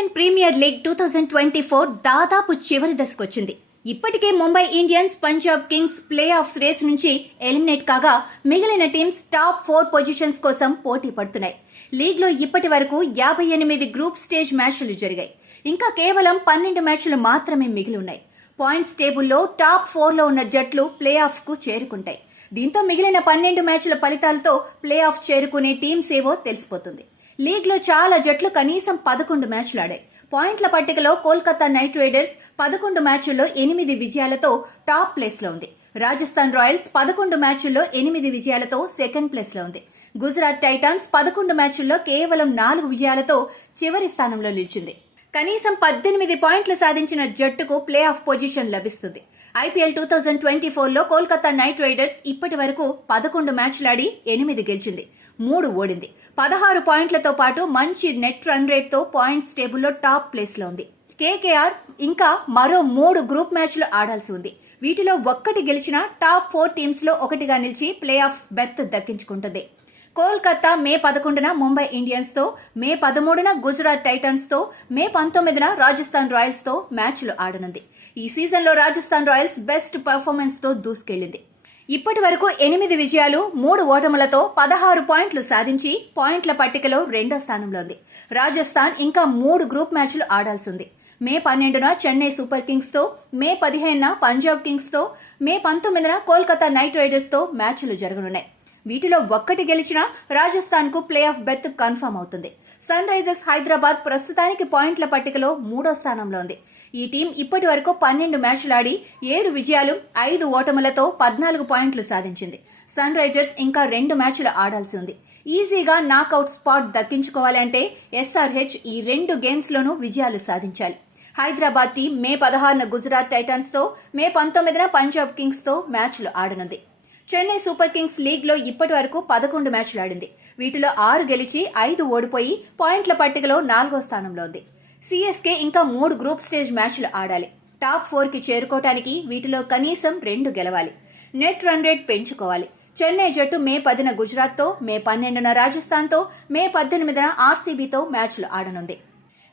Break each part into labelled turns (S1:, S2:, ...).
S1: Indian premier league two thousand twenty four దాదాపు చివరి దశకొచ్చింది. ఇప్పటికే Mumbai Indians Punjab Kings playoffs race నుంచి ఎలిమినేట్ కాగా మిగిలిన టీమ్స్ టాప్ ఫోర్ పొజిషన్స్ కోసం పోటీ పడుతున్నాయి. లీగ్లో ఇప్పటి వరకు యాభై ఎనిమిది గ్రూప్ స్టేజ్ మ్యాచ్లు జరిగాయి. ఇంకా కేవలం పన్నెండు మ్యాచ్లు మాత్రమే మిగిలి ఉన్నాయి. పాయింట్స్ టేబుల్లో టాప్ ఫోర్లో ఉన్న జట్లు ప్లే ఆఫ్కు చేరుకుంటాయి. దీంతో మిగిలిన పన్నెండు మ్యాచ్ల ఫలితాలతో ప్లే ఆఫ్ చేరుకునే టీమ్స్ ఏవో తెలిసిపోతుంది. లీగ్లో చాలా జట్లు కనీసం పదకొండు మ్యాచ్లు ఆడాయి పాయింట్ల పట్టికలో కోల్కతా నైట్ రైడర్స్ పదకొండు మ్యాచ్ల్లో ఎనిమిది విజయాలతో టాప్ ప్లేస్లో ఉంది. రాజస్థాన్ రాయల్స్ పదకొండు మ్యాచ్ల్లో ఎనిమిది విజయాలతో సెకండ్ ప్లేస్లో ఉంది. గుజరాత్ టైటాన్స్ పదకొండు మ్యాచ్ల్లో కేవలం నాలుగు విజయాలతో చివరి స్థానంలో నిలిచింది. కనీసం పద్దెనిమిది పాయింట్లు సాధించిన జట్టుకు ప్లే ఆఫ్ పొజిషన్ లభిస్తుంది. ఐపీఎల్ టూ థౌజండ్ ట్వంటీ ఫోర్లో కోల్కతా నైట్ రైడర్స్ ఇప్పటి వరకు పదకొండు మ్యాచ్లాడి ఎనిమిది గెలిచింది. మూడు ఓడింది. పదహారు పాయింట్లతో పాటు మంచి నెట్ రన్ రేట్తో పాయింట్స్ టేబుల్లో టాప్ ప్లేస్లో ఉంది. కేకేఆర్ ఇంకా మరో మూడు గ్రూప్ మ్యాచ్లు ఆడాల్సి ఉంది. వీటిలో ఒక్కటి గెలిచిన టాప్ ఫోర్ టీమ్స్లో ఒకటిగా నిలిచి ప్లే ఆఫ్ బెర్త్ దక్కించుకుంటుంది. కోల్కతా మే పదకొండున ముంబై ఇండియన్స్తో మే పదమూడున గుజరాత్ టైటన్స్తో మే పంతొమ్మిదిన రాజస్థాన్ రాయల్స్తో మ్యాచ్లు ఆడనుంది. ఈ సీజన్లో రాజస్థాన్ రాయల్స్ బెస్ట్ పర్ఫార్మెన్స్తో దూసుకెళ్ళింది ఇప్పటి వరకు ఎనిమిది విజయాలు మూడు ఓటములతో పదహారు పాయింట్లు సాధించి పాయింట్ల పట్టికలో రెండో స్థానంలో ఉంది రాజస్థాన్ ఇంకా మూడు గ్రూప్ మ్యాచ్లు ఆడాల్సి ఉంది మే పన్నెండున చెన్నై సూపర్ కింగ్స్తో మే పదిహేనున పంజాబ్ కింగ్స్తో మే పంతొమ్మిదిన కోల్కతా నైట్ రైడర్స్తో మ్యాచ్లు జరగనున్నాయి. వీటిలో ఒక్కటి గెలిచినా రాజస్థాన్కు ప్లే ఆఫ్ బెర్త్ కన్ఫర్మ్ అవుతుంది. సన్ రైజర్స్ హైదరాబాద్ ప్రస్తుతానికి పాయింట్ల పట్టికలో మూడో స్థానంలో ఉంది. ఈ టీం ఇప్పటి వరకు పన్నెండు మ్యాచ్లాడి ఏడు విజయాలు ఐదు ఓటములతో పద్నాలుగు పాయింట్లు సాధించింది. సన్ రైజర్స్ ఇంకా రెండు మ్యాచ్లు ఆడాల్సి ఉంది. ఈజీగా నాకౌట్ స్పాట్ దక్కించుకోవాలంటే ఎస్ఆర్హెచ్ ఈ రెండు గేమ్స్లోనూ విజయాలు సాధించాలి. హైదరాబాద్ టీం మే పదహారున గుజరాత్ టైటాన్స్తో మే పంతొమ్మిదిన పంజాబ్ కింగ్స్తో మ్యాచ్లు ఆడనుంది. చెన్నై సూపర్ కింగ్స్ లీగ్లో ఇప్పటి వరకు పదకొండు మ్యాచ్లు ఆడింది. వీటిలో ఆరు గెలిచి ఐదు ఓడిపోయి పాయింట్ల పట్టికలో నాలుగో స్థానంలో ఉంది సిఎస్కే ఇంకా మూడు గ్రూప్ స్టేజ్ మ్యాచ్లు ఆడాలి. టాప్ ఫోర్కి చేరుకోవటానికి వీటిలో కనీసం రెండు గెలవాలి. నెట్ రన్ రేట్ పెంచుకోవాలి. చెన్నై జట్టు మే పదిన గుజరాత్తో మే పన్నెండున రాజస్థాన్తో మే పద్దెనిమిదిన ఆర్సీబీతో మ్యాచ్లు ఆడనుంది.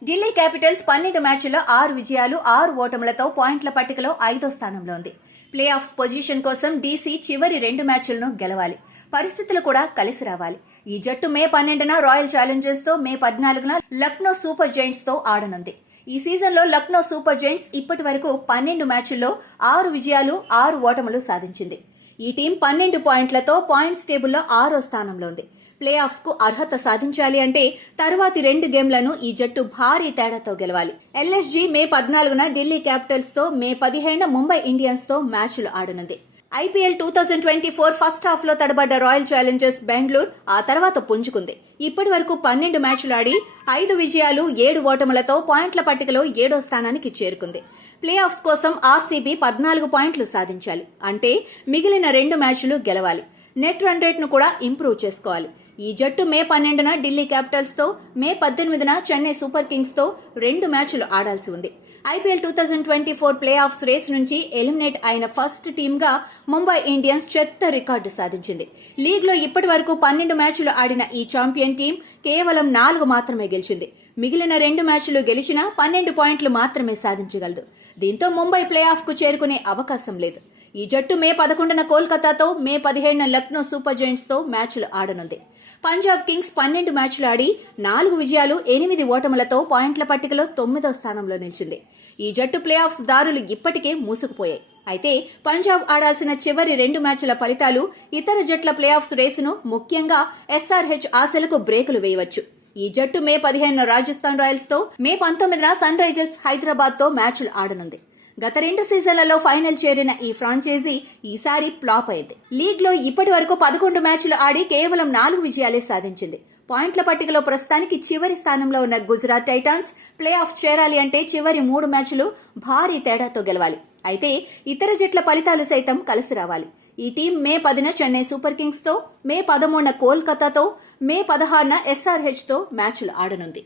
S1: ఢిల్లీ క్యాపిటల్స్ పన్నెండు మ్యాచ్ల్లో ఆరు విజయాలు ఆరు ఓటములతో పాయింట్ల పట్టికలో ఐదో స్థానంలో ఉంది ప్లే ఆఫ్ పొజిషన్ కోసం డీసీ చివరి రెండు మ్యాచ్లను గెలవాలి. పరిస్థితులు కూడా కలిసి రావాలి. ఈ జట్టు మే పన్నెండున రాయల్ ఛాలెంజర్స్తో మే పద్నాలుగున లక్నో సూపర్ జైంట్స్తో ఆడనుంది. ఈ సీజన్లో లక్నో సూపర్ జైంట్స్ ఇప్పటి వరకు పన్నెండు మ్యాచ్ల్లో ఆరు విజయాలు ఆరు ఓటములు సాధించింది. ఈ టీం పన్నెండు పాయింట్లతో పాయింట్స్ టేబుల్లో ఆరో స్థానంలో ఉంది. ప్లే ఆఫ్స్కు అర్హత సాధించాలి అంటే తరువాతి రెండు గేమ్లను ఈ జట్టు భారీ తేడాతో గెలవాలి. ఎల్ఎస్జీ మే పద్నాలుగున ఢిల్లీ క్యాపిటల్స్తో మే పదిహేడున ముంబై ఇండియన్స్తో మ్యాచ్లు ఆడనుంది. IPL two thousand twenty four first హాఫ్లో తడబడ్డ రాయల్ ఛాలెంజర్స్ బెంగళూరు ఆ తర్వాత పుంజుకుంది. ఇప్పటి వరకు పన్నెండు మ్యాచ్లు ఆడి ఐదు విజయాలు ఏడు ఓటములతో పాయింట్ల పట్టికలో ఏడో స్థానానికి చేరుకుంది. ప్లే ఆఫ్స్ కోసం ఆర్సీబీ పద్నాలుగు పాయింట్లు సాధించాలి. అంటే మిగిలిన రెండు మ్యాచ్లు గెలవాలి. నెట్ రన్ రేట్ను కూడా ఇంప్రూవ్ చేసుకోవాలి. ఈ జట్టు మే పన్నెండున ఢిల్లీ క్యాపిటల్స్తో మే పద్దెనిమిదిన చెన్నై సూపర్ కింగ్స్తో రెండు మ్యాచ్లు ఆడాల్సి ఉంది. IPL two thousand twenty four play offs race నుంచి ఎలిమినేట్ అయిన ఫస్ట్ టీమ్గా ముంబై ఇండియన్స్ చెత్త రికార్డు సాధించింది. లీగ్లో ఇప్పటి వరకు పన్నెండు మ్యాచ్లు ఆడిన ఈ ఛాంపియన్ టీం కేవలం నాలుగు మాత్రమే గెలిచింది. మిగిలిన రెండు మ్యాచ్లు గెలిచినా పన్నెండు పాయింట్లు మాత్రమే సాధించగలదు. దీంతో ముంబై ప్లే ఆఫ్కు చేరుకునే అవకాశం లేదు. ఈ జట్టు మే పదకొండున కోల్కతాతో మే పదిహేడున లక్నో సూపర్ జైంట్స్తో మ్యాచ్లు ఆడనుంది. పంజాబ్ కింగ్స్ పన్నెండు మ్యాచ్లు ఆడి నాలుగు విజయాలు ఎనిమిది ఓటములతో పాయింట్ల పట్టికలో తొమ్మిదవ స్థానంలో నిలిచింది. ఈ జట్టు ప్లే ఆఫ్స్ దారులు ఇప్పటికే మూసుకుపోయాయి. అయితే పంజాబ్ ఆడాల్సిన చివరి రెండు మ్యాచ్ల ఫలితాలు ఇతర జట్ల ప్లే ఆఫ్స్ రేసును ముఖ్యంగా ఎస్ఆర్హెచ్ ఆశలకు బ్రేకులు వేయవచ్చు. ఈ జట్టు మే పదిహేను రాజస్థాన్ రాయల్స్తో మే పంతొమ్మిదిన సన్ రైజర్స్ హైదరాబాద్తో మ్యాచ్లు ఆడనుంది. గత రెండు సీజన్లలో ఫైనల్ చేరిన ఈ ఫ్రాంచైజీ ఈసారి ఫ్లాప్ అయింది. లీగ్లో ఇప్పటి వరకు పదకొండు మ్యాచ్లు ఆడి కేవలం నాలుగు విజయాలే సాధించింది. పాయింట్ల పట్టికలో ప్రస్తుతానికి చివరి స్థానంలో ఉన్న గుజరాత్ టైటాన్స్ ప్లే ఆఫ్ చేరాలి అంటే చివరి మూడు మ్యాచ్లు భారీ తేడాతో గెలవాలి. అయితే ఇతర జట్ల ఫలితాలు సైతం కలిసి రావాలి. ఈ టీం మే పదిన చెన్నై సూపర్ కింగ్స్తో మే పదమూడున కోల్కతాతో మే పదహారున ఎస్ఆర్హెచ్తో మ్యాచ్లు ఆడనుంది.